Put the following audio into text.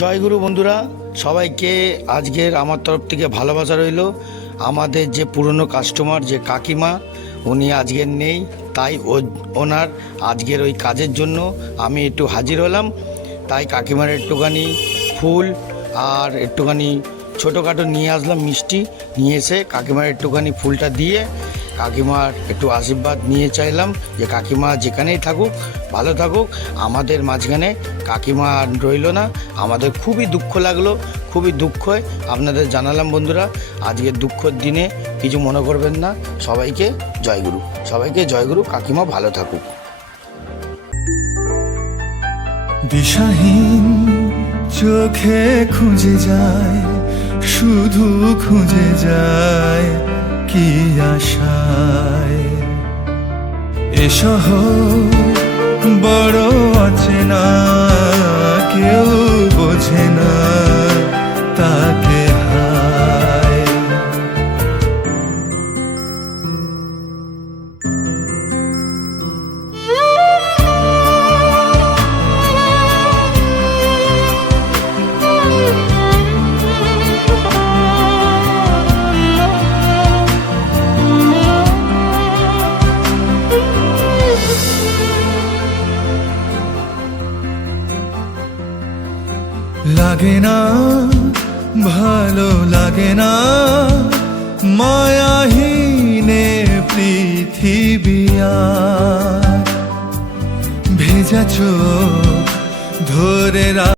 জয়গুরু বন্ধুরা, সবাইকে আজকের আমার তরফ থেকে ভালোবাসা রইল। আমাদের যে পুরনো কাস্টমার যে কাকিমা, উনি আজকের নেই, তাই ওনার আজকের ওই কাজের জন্য আমি একটু হাজির হলাম। তাই কাকিমার একটুখানি ফুল আর একটুখানি ছোটোখাটো নিয়ে আসলাম, মিষ্টি নিয়ে এসে কাকিমার একটুখানি ফুলটা দিয়ে কাকিমার একটু আশীর্বাদ নিয়ে চাইলাম যে কাকিমা যেখানেই থাকুক ভালো থাকুক। আমাদের মাঝখানে কাকিমা রইল না, আমাদের খুবই দুঃখ লাগলো, খুবই দুঃখ আপনাদের জানালাম বন্ধুরা। আজকের দুঃখের দিনে কিছু মনে করবেন না। সবাইকে জয়গুরু, সবাইকে জয়গুরু। কাকিমা ভালো থাকুক। দিশাহীন চোখে খুঁজে যায়, শুধু খুঁজে যায় কি আশায়। এ শহর বড় অচেনা, কেউ বোঝে না তাকে হায়। লাগে না, ভালো লাগে না, মায়াহীনে পৃথিবী আর। ভেজা চোখ ধরে